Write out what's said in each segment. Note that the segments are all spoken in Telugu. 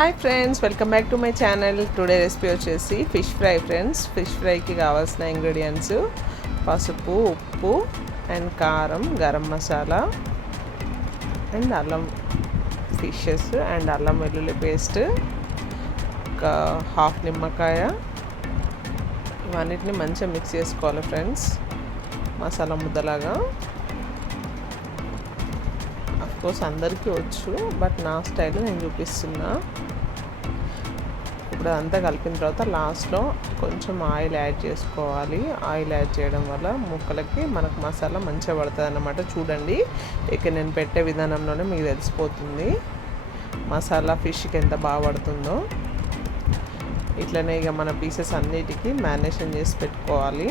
Hi friends welcome back to my channel today recipe వచ్చేసి ఫిష్ ఫ్రై ఫ్రెండ్స్ ఫిష్ ఫ్రైకి కావాల్సిన ఇంగ్రీడియంట్స్ పసుపు ఉప్పు అండ్ కారం గరం మసాలా అండ్ అల్లం ఫిషెస్ అండ్ అల్లం వెల్లుల్లి పేస్ట్ ఒక హాఫ్ నిమ్మకాయ. ఇవన్నిటిని మంచిగా మిక్స్ చేసుకోవాలి ఫ్రెండ్స్ మసాలా ముద్దలాగా. కోర్స్ అందరికీ వచ్చు బట్ నా స్టైల్ నేను చూపిస్తున్నా. ఇప్పుడు అంతా కలిపిన తర్వాత లాస్ట్లో కొంచెం ఆయిల్ యాడ్ చేసుకోవాలి. ఆయిల్ యాడ్ చేయడం వల్ల ముక్కలకి మనకు మసాలా మంచిగా పడుతుంది అన్నమాట చూడండి ఇక నేను పెట్టే విధానంలోనే మీకు తెలిసిపోతుంది. మసాలా ఫిష్కి ఎంత బాగా పడుతుందో. ఇట్లనే ఇక మన పీసెస్ అన్నిటికీ మ్యారినేషన్ చేసి పెట్టుకోవాలి.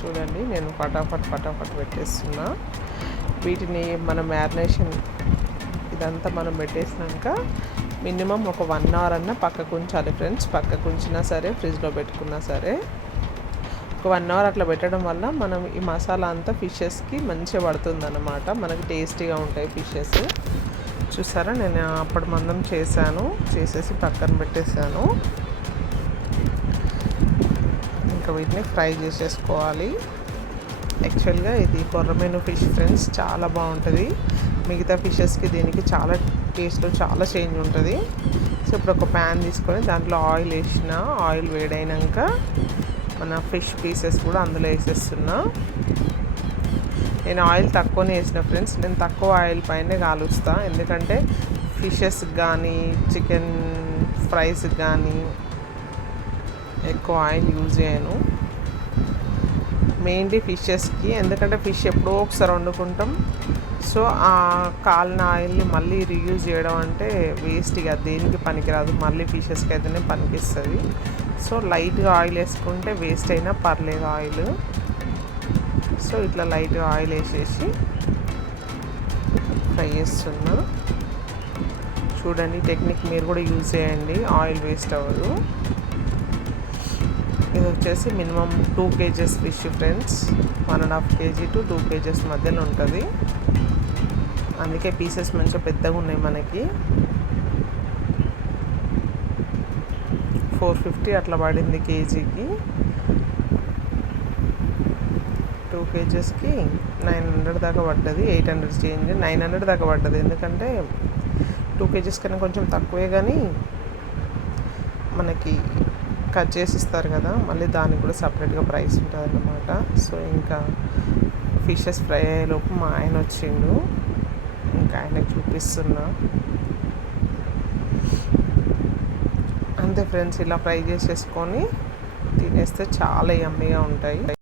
చూడండి నేను ఫటాఫట్ ఫటాఫట్ పెట్టేస్తున్నా. వీటిని మనం మ్యారినేషన్ ఇదంతా మనం పెట్టేసినాక మినిమం ఒక వన్ అవర్ అన్న పక్కకు ఉంచాలి ఫ్రెండ్స్. పక్కకు ఉంచినా సరే ఫ్రిడ్జ్లో పెట్టుకున్నా సరే. ఒక వన్ అవర్ అట్లా పెట్టడం వల్ల మనం ఈ మసాలా అంతా ఫిషెస్కి మంచిగా పడుతుందన్నమాట. మనకి టేస్టీగా ఉంటాయి ఫిషెస్. చూసారా? నేను అప్పటి మందం చేశాను. చేసేసి పక్కన పెట్టేశాను. ఇంకా వీటిని ఫ్రై చేసేసుకోవాలి. యాక్చువల్గా ఇది కొర్రమేను ఫిష్ ఫ్రెండ్స్ చాలా బాగుంటుంది. మిగతా ఫిషెస్కి దీనికి చాలా టేస్ట్లో చాలా చేంజ్ ఉంటుంది. సో ఇప్పుడు ఒక ప్యాన్ తీసుకొని దాంట్లో ఆయిల్ వేసిన ఆయిల్ వేడైనాక మన ఫిష్ పీసెస్ కూడా అందులో వేసేస్తున్నా. నేను ఆయిల్ తక్కువనే వేసిన ఫ్రెండ్స్ నేను తక్కువ ఆయిల్ పైనే కాలుస్తా. ఎందుకంటే ఫిషెస్ కానీ చికెన్ ఫ్రైస్ కానీ ఎక్కువ ఆయిల్ యూజ్ చేయను. మెయిన్లీ ఫిషెస్కి. ఎందుకంటే ఫిష్ ఎప్పుడో ఒకసారి వండుకుంటాం. సో ఆ కాలిన ఆయిల్ని మళ్ళీ రీయూజ్ చేయడం అంటే వేస్ట్ ఇక దేనికి పనికిరాదు. మళ్ళీ ఫిషెస్కి అయితేనే పనికిస్తుంది. సో లైట్గా ఆయిల్ వేసుకుంటే వేస్ట్ అయినా పర్లేదు ఆయిల్. సో ఇట్లా లైట్గా ఆయిల్ వేసేసి ఫ్రై చేస్తున్నా. చూడండి టెక్నిక్ మీరు కూడా యూజ్ చేయండి. ఆయిల్ వేస్ట్ అవ్వదు. ఇది వచ్చేసి minimum two kgs fish friends. One and half kg to two kgs మధ్యలో ఉంటుంది. అందుకే పీసెస్ మంచిగా పెద్దగా ఉన్నాయి మనకి. ఫోర్ ఫిఫ్టీ అట్లా పడింది కేజీకి. టూ కేజెస్కి నైన్ హండ్రెడ్ దాకా పడ్డది. Eight hundred change. Nine hundred దాకా పడ్డది. ఎందుకంటే టూ కేజెస్ కన్నా కొంచెం తక్కువే కానీ మనకి కట్ చేసి ఇస్తారు కదా మళ్ళీ దానికి కూడా సపరేట్గా ప్రైస్ ఉంటుంది అన్నమాట సో ఇంకా ఫిషెస్ ఫ్రై అయ్యేలోపు మా ఆయన వచ్చిండు. ఇంకా ఆయనకు చూపిస్తున్నా. అంతే ఫ్రెండ్స్ ఇలా ఫ్రై చేసేసుకొని తినేస్తే చాలా యమ్మీగా ఉంటాయి.